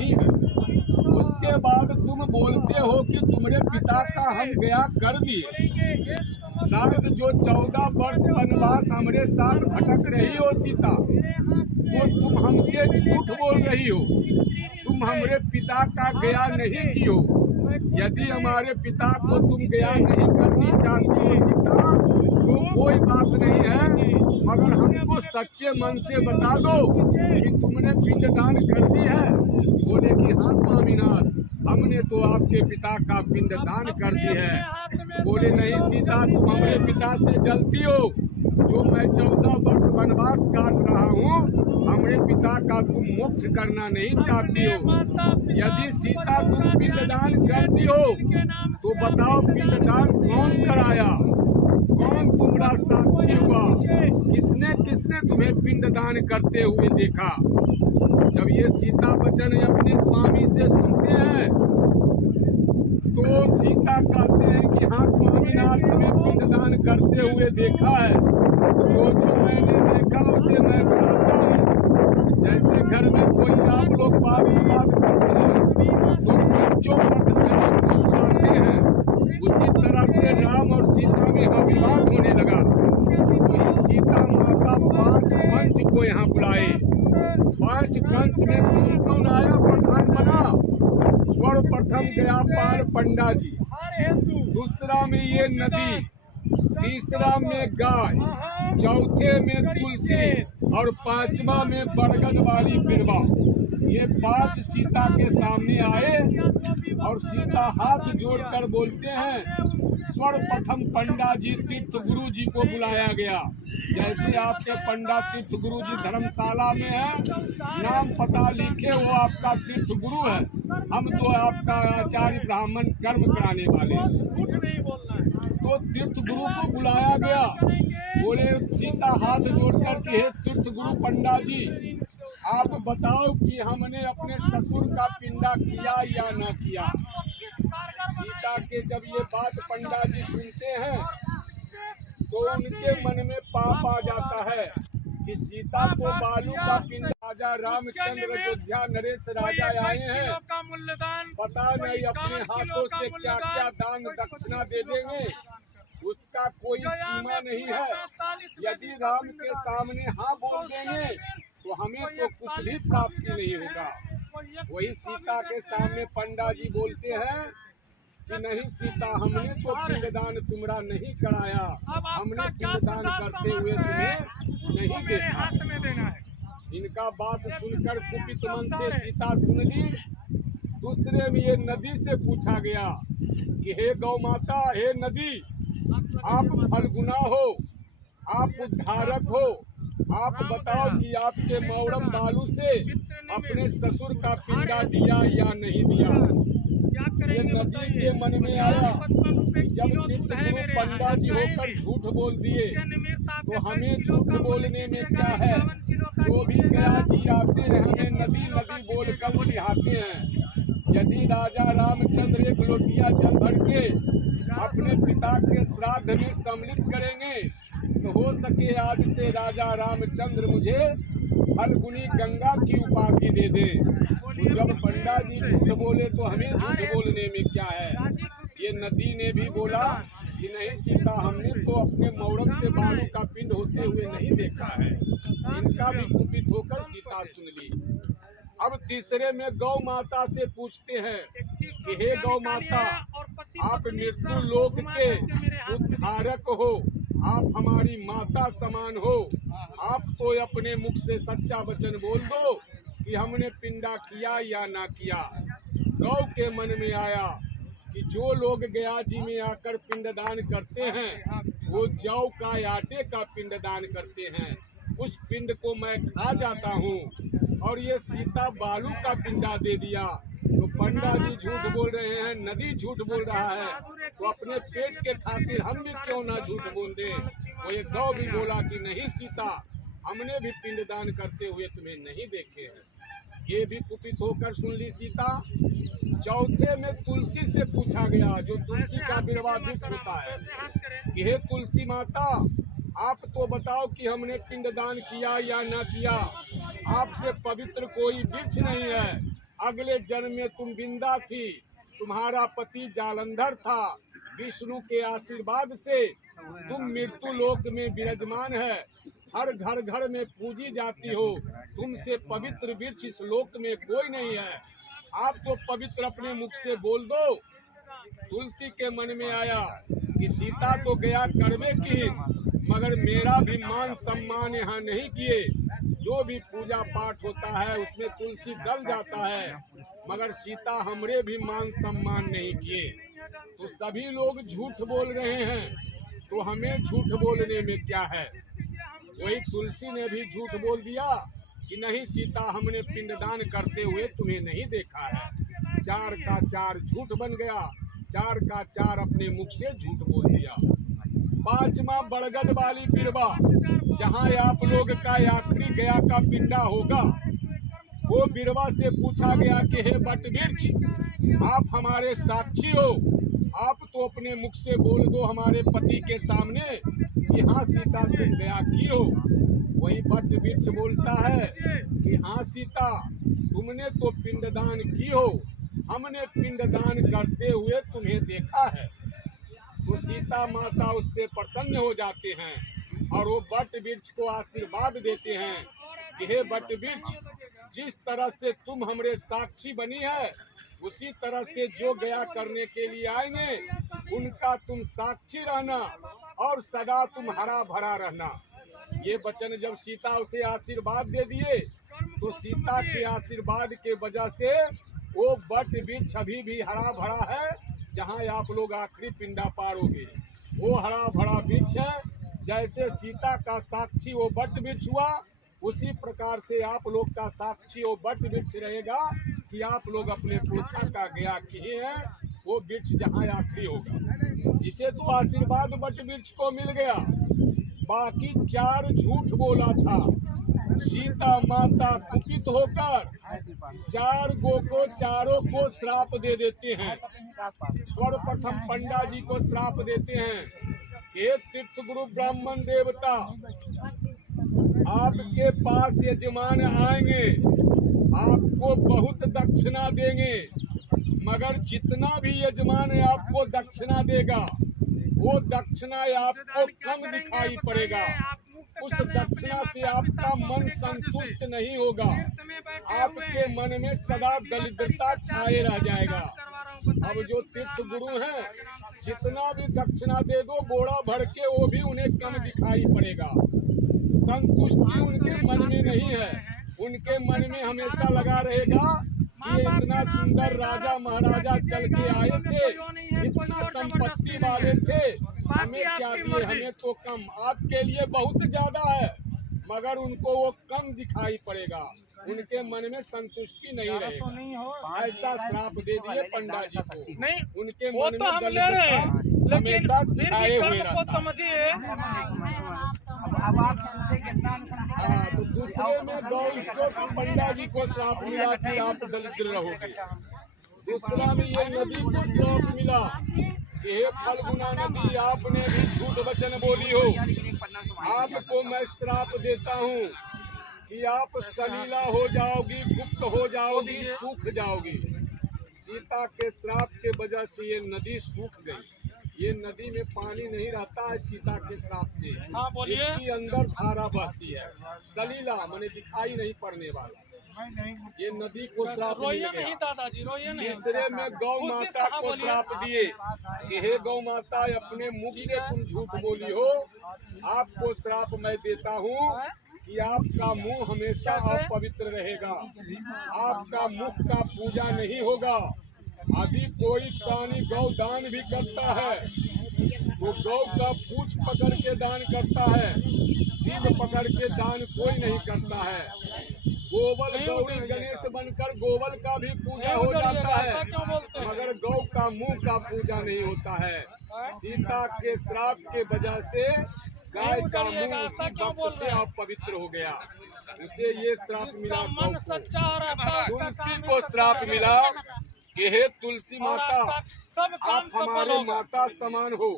नहीं है। उसके बाद तुम बोलते हो कि तुम्हारे पिता का हम गया कर दिए। शायद जो 14 वर्ष वनवास हमारे साथ भटक रही हो सीता, वो तुम हमसे झूठ बोल रही हो। तुम हमारे पिता का गया नहीं की हो। यदि हमारे पिता को तुम गया नहीं करनी चाहती हो सीता, तो कोई बात नहीं है, मगर हमको सच्चे मन से बता दो कि तुमने पिंडदान कर दी है। बोले कि हाँ स्वामीनाथ, हमने तो आपके पिता का पिंडदान कर दी है। बोले नहीं सीता, तुम हमारे पिता से जलती हो। जो मैं 14 वर्ष वनवास काट रहा हूँ, हमारे पिता का तुम मोक्ष करना नहीं चाहती हो। यदि सीता तुम पिंडदान करती हो तो बताओ पिंडदान कौन कराया, कौन तुम्हारा साक्षी हुआ, किसने किसने तुम्हें पिंडदान करते हुए देखा। जब ये सीता वचन अपने स्वामी से सुनते हैं तो सीता कहते हैं कि हाँ स्वामीनाथ, हमें पिंडदान करते हुए देखा है। जो जो मैंने देखा उसे मैं बताता हूँ। जैसे घर में कोई आप लोग बात करते हैं तो बच्चों पर बुलाते हैं, उसी तरह से राम और सीता में यहाँ विवाद होने लगा। तो सीता माता 5 पंच को यहाँ बुलाए। 5 पंच में कौन कौन आया, प्रधान बना। सर्वप्रथम गया पार पंडा जी, दूसरा में ये नदी, तीसरा में गाय, चौथे में तुलसी और 5वां में बरगद वाली बिरवा। ये 5 सीता के सामने आए और सीता हाथ जोड़कर बोलते हैं। सर्वप्रथम पंडा जी तीर्थ गुरु जी को बुलाया गया। जैसे आपके पंडा तीर्थ गुरु जी धर्मशाला में है, नाम पता लिखे, वो आपका तीर्थ गुरु है। हम तो आपका आचार्य ब्राह्मण कर्म कराने वाले। तो तीर्थ गुरु को बुलाया गया। बोले सीता हाथ जोड़कर के, हे तीर्थ गुरु पंडा जी, आप बताओ कि हमने अपने ससुर का पिंडा किया या ना किया। सीता के जब ये बात पंडा जी सुनते हैं तो उनके मन में पाप आ जाता है कि सीता को बालू का पिंड। राजा रामचंद्र अयोध्या नरेश राजा आए हैं, पता नहीं अपने हाथों से क्या क्या दान दक्षिणा दे देंगे, उसका कोई सीमा नहीं है। यदि राम के सामने हाँ बोल देंगे तो हमें तो कुछ भी प्राप्ति नहीं होगा। वही सीता के सामने पंडा जी बोलते हैं कि नहीं सीता, हमने तो पिंडदान तुम्हारा नहीं कराया, हमने पिंडदान करते हुए तुम्हें नहीं देखा। इनका बात सुनकर कुपित मन से सीता सुन ली। दूसरे में ये नदी से पूछा गया कि हे गौ माता, हे नदी, आप फलगुना हो, आप उद्धारक हो, आप बताओ कि आपके मौरम बालू से अपने ससुर का पिंडा दिया या नहीं दिया। ये नदी के मन में आया, जब तीर्थ गुरु पंडा जी होकर झूठ बोल दिए तो हमें झूठ बोलने में क्या है। जो भी गया जी आते हैं हमें नदी नदी बोलकर चिढ़ाते हैं। यदि राजा रामचंद्र एक लोटिया जल भर के अपने पिता के श्राद्ध में सम्मिलित करेंगे तो हो सके आज से राजा रामचंद्र मुझे फल्गुनी गंगा की उपाधि दे दे। तो जब पंडा जी झूठ बोले तो हमें झूठ बोलने में क्या है। ये नदी ने भी बोला कि नहीं सीता, हमने तो अपने मौरम से बालू का पिंड होते हुए नहीं देखा है। इनका भी कुपित होकर सीता सुन ली। अब तीसरे में गौ माता से पूछते हैं कि हे गौ माता, आप मृत्यु लोक के उद्धारक हो, आप हमारी माता समान हो, आप तो अपने मुख से सच्चा वचन बोल दो कि हमने पिंडा किया या ना किया। गौ के मन में आया कि जो लोग गया जी में आकर पिंडदान करते हैं वो जौ का आटे का पिंडदान करते हैं, उस पिंड को मैं खा जाता हूँ और ये सीता बालू का पिंडा दे दिया। तो पंडा जी झूठ बोल रहे हैं, नदी झूठ बोल रहा है, तो अपने पेट के खातिर हम भी क्यों ना झूठ बोल दें। वो ये गौ भी बोला कि नहीं सीता, हमने भी पिंडदान करते हुए तुम्हें नहीं देखे हैं। ये भी कुपित होकर सुन ली सीता। चौथे में तुलसी से पूछा गया, जो तुलसी का बिरवा वृक्ष होता है, कि हे तुलसी माता, आप तो बताओ कि हमने पिंडदान किया या न किया। आपसे पवित्र कोई वृक्ष नहीं है, अगले जन्म में तुम बिंदा थी, तुम्हारा पति जालंधर था। विष्णु के आशीर्वाद से तुम मृत्यु लोक में विराजमान है, हर घर घर में पूजी जाती हो। तुमसे पवित्र वृक्ष इस लोक में कोई नहीं है। आप तो पवित्र अपने मुख से बोल दो। तुलसी के मन में आया कि सीता तो गया करवे की, मगर मेरा भी मान सम्मान यहाँ नहीं किए। जो भी पूजा पाठ होता है उसमें तुलसी गल जाता है, मगर सीता हमरे भी मान सम्मान नहीं किए। तो सभी लोग झूठ बोल रहे हैं, तो हमें झूठ बोलने में क्या है। वही तुलसी ने भी झूठ बोल दिया कि नहीं सीता, हमने पिंडदान करते हुए तुम्हें नहीं देखा है। चार का चार झूठ बन गया, चार का चार अपने मुख से झूठ बोल दिया। पांचवा बरगद वाली बिरवा, जहाँ आप लोग का आखिरी गया का पिंडा होगा, वो बिरवा से पूछा गया कि हे बट वृक्ष, आप हमारे साक्षी हो, आप तो अपने मुख से बोल दो हमारे पति के सामने कि हाँ सीता तुम गया की हो। वही बट वृक्ष बोलता है कि हाँ सीता, तुमने तो पिंडदान की हो, हमने पिंडदान करते हुए तुम्हें देखा है। तो सीता माता उस पर प्रसन्न हो जाते हैं और वो बट वृक्ष को आशीर्वाद देते हैं कि हे बट वृक्ष, जिस तरह से तुम हमरे साक्षी बनी है, उसी तरह से जो गया करने के लिए आएंगे उनका तुम साक्षी रहना और सदा तुम हरा भरा रहना। ये वचन जब सीता उसे आशीर्वाद दे दिए, तो सीता के आशीर्वाद के वजह से वो बट वृक्ष अभी भी हरा भरा है। जहाँ आप लोग आखिरी पिंडा पारोगे वो हरा भरा वृक्ष है। जैसे सीता का साक्षी वो बट वृक्ष हुआ, उसी प्रकार से आप लोग का साक्षी वो बट वृक्ष रहेगा कि आप लोग अपने पुरखा का गया किए हैं, वो वृक्ष जहाँ आखिरी होगा। इसे तो आशीर्वाद बट वृक्ष को मिल गया। बाकी चार झूठ बोला था। सीता माता कुपित होकर चारों को श्राप दे देते हैं। सर्वप्रथम पंडा जी को श्राप देते हैं कि तीर्थ गुरु ब्राह्मण देवता, आपके पास यजमान आएंगे, आपको बहुत दक्षिणा देंगे, मगर जितना भी यजमान आपको दक्षिणा देगा वो दक्षिणा आपको कम दिखाई पड़ेगा। उस दक्षिणा से आपका मन संतुष्ट नहीं होगा, आपके मन में सदा दरिद्रता छाए रह जाएगा। अब जो तीर्थ गुरु हैं, जितना भी दक्षिणा दे दो बोड़ा भर के, वो भी उन्हें कम दिखाई पड़ेगा। संतुष्टि उनके मन में नहीं है। उनके मन में हमेशा लगा रहेगा कि ये इतना सुंदर राजा महाराजा चल के आए थे, इतना संपत्ति वाले थे, हमें क्या दिए, हमें तो कम, आपके लिए बहुत ज्यादा है, मगर उनको वो कम दिखाई पड़ेगा। उनके मन में संतुष्टि नहीं रहेगा। ऐसा श्राप दे दिए पंडा जी को। नहीं, उनके वो मन तो हम में ले रहे हैं, हमेशा लेकिन छाए हुए को समझिए। तो दूसरे में गौ पंडा जी को श्राप मिला कि आप दरिद्र रहोगे। दूसरा में ये नदी को श्राप मिला कि हे फल्गुना नदी, आपने भी झूठ वचन बोली हो, आपको मैं श्राप देता हूँ कि आप सलीला हो जाओगी, गुप्त हो जाओगी, सूख जाओगी। सीता के श्राप के वजह से ये नदी सूख गई। ये नदी में पानी नहीं रहता है सीता के श्राप से। इसकी अंदर धारा बहती है, सलीला माने दिखाई नहीं पड़ने वाला। ये नदी को श्राप मिल गया। दादाजी रोइए नहीं। तीसरे में गौ माता को श्राप दिए कि हे गौ माता, अपने मुख से तुम झूठ बोली हो, आपको श्राप मैं देता हूँ कि आपका मुंह हमेशा अपवित्र रहेगा, आपका मुख का पूजा नहीं होगा। यदि कोई प्राणी गौ दान भी करता है तो गौ का पूंछ पकड़ के दान करता है, सींग पकड़ के दान कोई नहीं करता है। गोवल गौरी गणेश बनकर गोवल का भी पूजा हो जाता है, मगर गौ का मुंह का पूजा नहीं होता है। सीता के श्राप के वजह से गाय का मुंह उसी वक्त से अपवित्र हो गया। उसे ये श्राप मिला, तुलसी को श्राप मिला कि हे तुलसी माता, आप हमारे माता समान हो,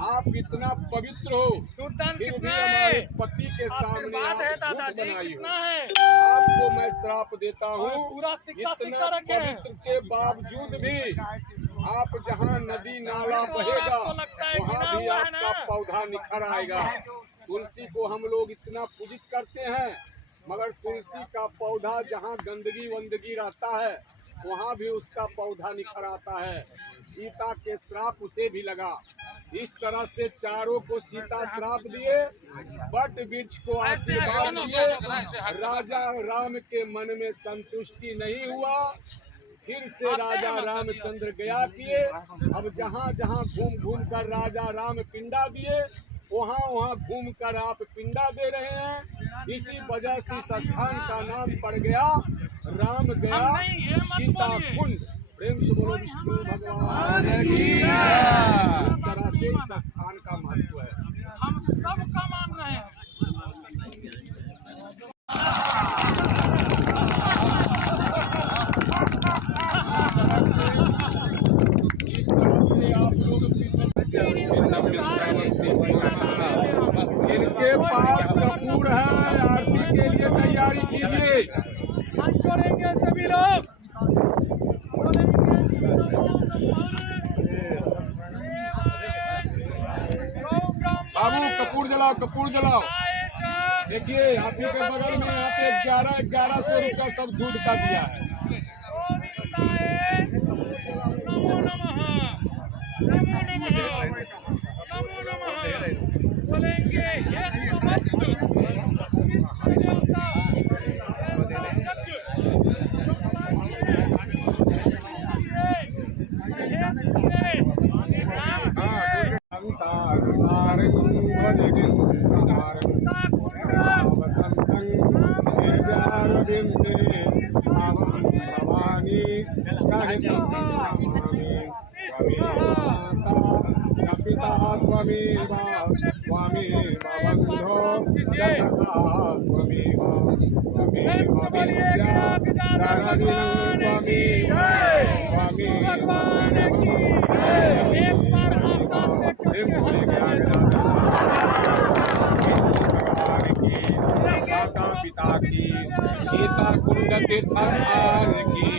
आप इतना पवित्र हो, दुर्दान फिर भी कितना हमारे है? पति के सामने आशीर्वाद है आप झूठ दादाजी, बनाई हो। कितना है? आपको मैं श्राप देता और हूँ, पूरा सिक्का इतना सिक्का रखे हैं। पवित्र के बावजूद भी आप जहाँ नदी नाला तो बहेगा आपको लगता है वहाँ गिना भी हुआ है आपका ना? पौधा निखर आएगा। तुलसी को हम लोग इतना पूजित करते हैं, मगर तुलसी का पौधा जहाँ गंदगी वंदगी रहता है वहाँ भी उसका पौधा निखर आता है। सीता के श्राप उसे भी लगा। इस तरह से चारों को सीता श्राप दिए, बट वृक्ष को आशीर्वाद दिए। राजा राम के मन में संतुष्टि नहीं हुआ, फिर से राजा रामचंद्र गया किए। अब जहाँ जहाँ घूम घूम कर राजा राम पिंडा दिए, वहाँ वहाँ घूम कर आप पिंडा दे रहे हैं। इसी वजह से इस स्थान का नाम पड़ गया राम गया सीता कुंड। प्रेम से बोलो विष्णु भगवान की। इस तरह से इस स्थान का महत्व है। हम सबका मान रहे हैं। इस तरह से आप लोग जिनके पास कपूर है आरती के लिए तैयारी कीजिए। हम करेंगे सभी लोग। बाबू कपूर जलाओ, कपूर जलाओ। देखिए हाथी के बगल में यहाँ पे 1100 रुपया सब दूध का दिया है। नमो नमः, नमो नमः, नमो नमः। बोलेंगे ये समस्त देवता, पिता की सीता कुंड तीर्थस्थान की।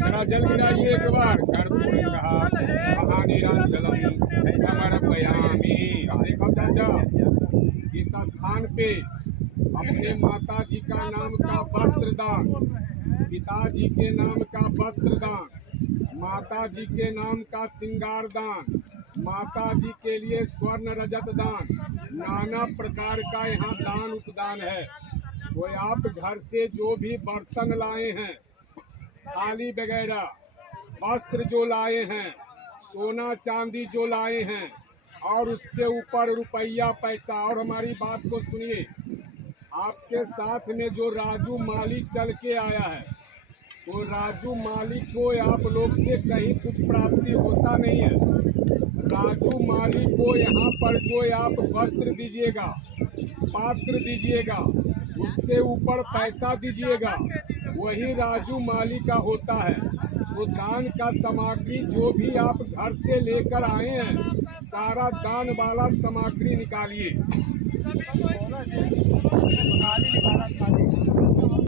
जरा जल मिलाइए एक बार। महानिरंजनम समर्पयामि। देखो चाचा, इस स्थान पे अपने माता जी का नाम का वस्त्र दान, पिताजी के नाम का वस्त्र दान, माता जी के नाम का श्रृंगार दान, माता जी के लिए स्वर्ण रजत दान, नाना प्रकार का यहाँ दान उपदान है। तो आप घर से जो भी बर्तन लाए हैं, थाली वगैरह, वस्त्र जो लाए हैं, सोना चांदी जो लाए हैं, और उसके ऊपर रुपया पैसा। और हमारी बात को सुनिए, आपके साथ में जो राजू मालिक चल के आया है, तो राजू मालिक को आप लोग से कहीं कुछ प्राप्ति होता नहीं है। राजू मालिक को यहाँ पर जो आप वस्त्र दीजिएगा, पात्र दीजिएगा, उसके ऊपर पैसा दीजिएगा, वही राजू मालिक का होता है। तो दान का सामग्री जो भी आप घर से लेकर आए हैं, सारा दान वाला सामग्री निकालिए।